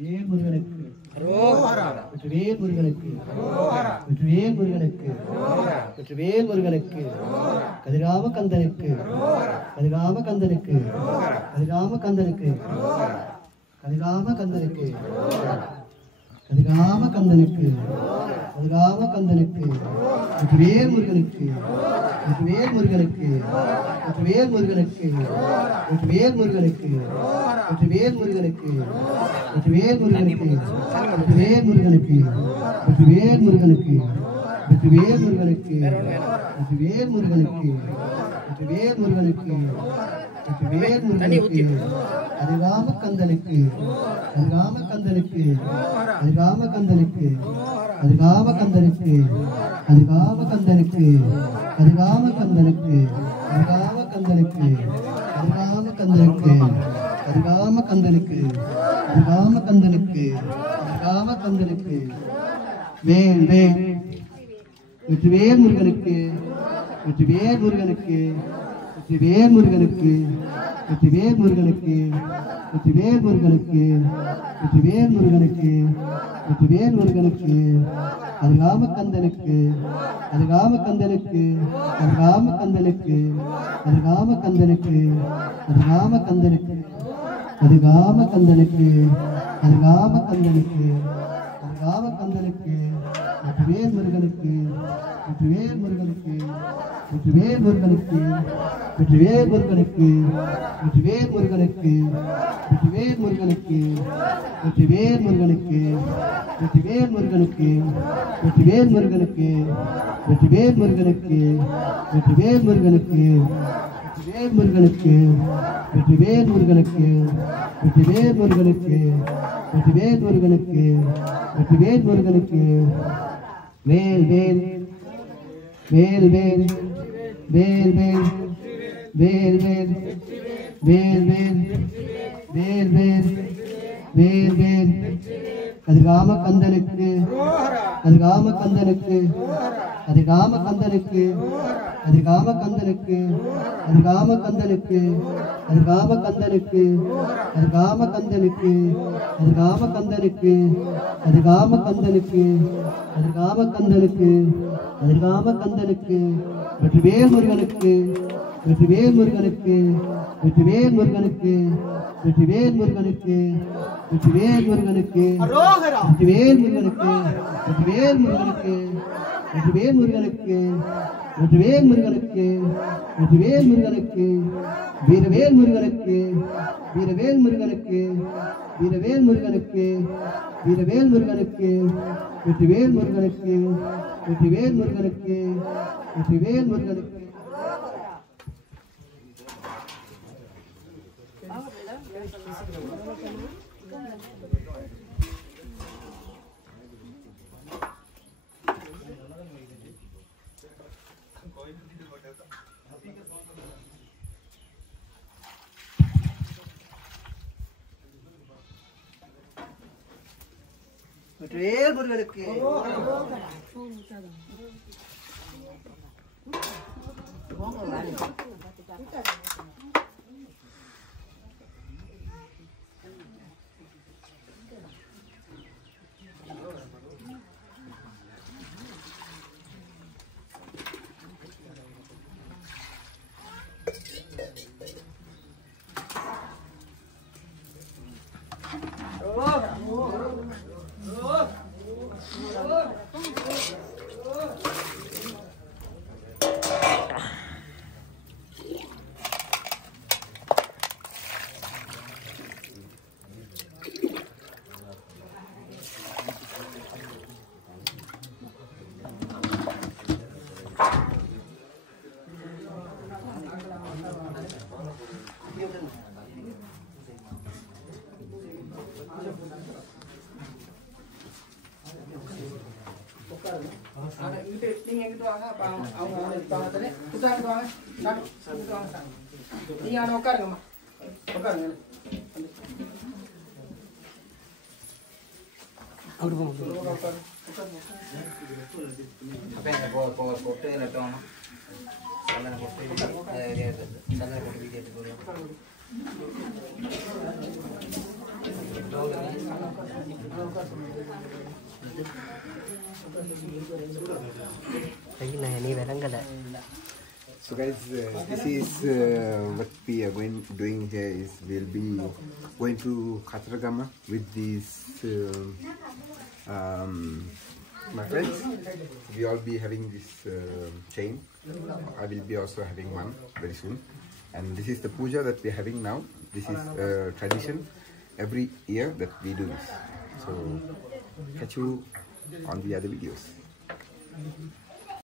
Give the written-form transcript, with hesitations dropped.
வேல் முருகனுக்கு வெற்றிவேல் முருகனுக்கு வெற்றிவேல் முருகனுக்கு வெற்றிவேல் முருகனுக்கு கதிராம கந்தனுக்கு கதிராம கந்தனுக்கு கதிராம கந்தனுக்கு கதிராம கந்தனுக்கு கதிராம கந்தனுக்கு கதிராம கந்தனுக்கு வெற்றிவேல் முருகனுக்கு வெற்றிவேல் முருகனுக்கு வெற்றிவேல் முருகனுக்கு வெற்றிவேல் முருகனுக்கு வெற்றிவேல் முருகனுக்கு வெற்றிவேல் முருகனுக்கு வெற்றிவேல் முருகனுக்கு வெற்றிவேல் முருகனுக்கு வெற்றிவேல் முருகனுக்கு வெற்றிவேல் முருகனுக்கு வெற்றிவேல் முருகனுக்கு வெற்றிவேல் முருகனுக்கு கதிராம கந்தனுக்கு கதிராம கந்தனுக்கு கதிராம கந்தனுக்கு கதிராம கந்தனுக்கு கதிராம கந்தனுக்கு கதிராம கந்தனுக்கு கதிராம கந்தனுக்கு கதிராம கந்தனுக்கு கதிராம கந்தனுக்கு கதிராம கந்தனுக்கு கதிராம கந்தனுக்கு வேல் வேல் வெற்றிவேல் முருகனுக்கு வெற்றிவேல் முருகனுக்கு வெற்றிவேல் முருகனுக்கு வெற்றிவேல் முருகனுக்கு வெற்றிவேல் முருகனுக்கு வெற்றிவேல் முருகனுக்கு வெற்றிவேல் முருகனுக்கு கதிராம கந்தனுக்கு கதிராம கந்தனுக்கு கதிராம கந்தனுக்கு கதிராம கந்தனுக்கு கதிராம கந்தனுக்கு கதிராம கந்தனுக்கு கதிராம கந்தனுக்கு கதிராம கந்தனுக்கு வெற்றிவேல் முருகனுக்கு வெற்றிவேல் முருகனுக்கு வெற்றிவேல் முருகனுக்கு வெற்றிவேல் முருகனுக்கு வெற்றிவேல் முருகனுக்கு வெற்றிவேல் முருகனுக்கு வெற்றிவேல் முருகனுக்கு வெற்றிவேல் முருகனுக்கு வெற்றிவேல் முருகனுக்கு வெற்றிவேல் முருகனுக்கு வெற்றிவேல் முருகனுக்கு வெற்றிவேல் முருகனுக்கு வெற்றிவேல் முருகனுக்கு வெற்றிவேல் முருகனுக்கு வெற்றிவேல் முருகனுக்கு வெற்றிவேல் முருகனுக்கு வேல் வேல் வேல் வேல் வேல் வேல் வேல் வேல் வேல் வேல் வேல் வேல் வேல் வேல் கதிராம கந்தனுக்கு கதிராம கந்தனுக்கு கதிராம கந்தனுக்கு கதிராம கந்தனுக்கு கதிராம கந்தனுக்கு கதிராம கந்தனுக்கு கதிராம கந்தனுக்கு கதிராம கந்தனுக்கு கதிராம கந்தனுக்கு கதிராம கந்தனுக்கு கதிராம கந்தனுக்கு வெற்றிவேல் முருகனுக்கு வெற்றிவேல் முருகனுக்கு வெற்றிவேல் முருகனுக்கு வெற்றிவேல் முருகனுக்கு வெற்றிவேல் முருகனுக்கு வெற்றிவேல் முருகனுக்கு வெற்றிவேல் முருகனுக்கு வெற்றிவேல் முருகனுக்கு வெற்றிவேல் முருகனுக்கு வெற்றிவேல் முருகனுக்கு வீரவேல் முருகனுக்கு வீரவேல் முருகனுக்கு வீரவேல் முருகனுக்கு வீரவேல் முருகனுக்கு வெற்றிவேல் முருகனுக்கு வெற்றிவேல் முருகனுக்கு வெற்றிவேல் முருகனுக்கு வெற்றிவேல் முருகனுக்கு நீங்க எங்கிட்டு வாங்க அவங்க பாகத்துல குட்டாட்டு வாங்க சாப்பிட்டு வாங்க சாப்பிட்டு நீங்க அவனை உட்காருங்கம்மா உட்காருங்க அப்படி போங்க உட்காருங்க அப்போ போட்டு நட்டோம் சந்தன போட்டு சந்தன போட்டு வீட்டு போடுவோம் So guys, this is what we are doing here is we'll be going to Khatragama with these my friends. We all be having this chain. I will be also having one very soon. And this is the puja that we're having now. This is a tradition every year that we do this. So catch you on the other videos.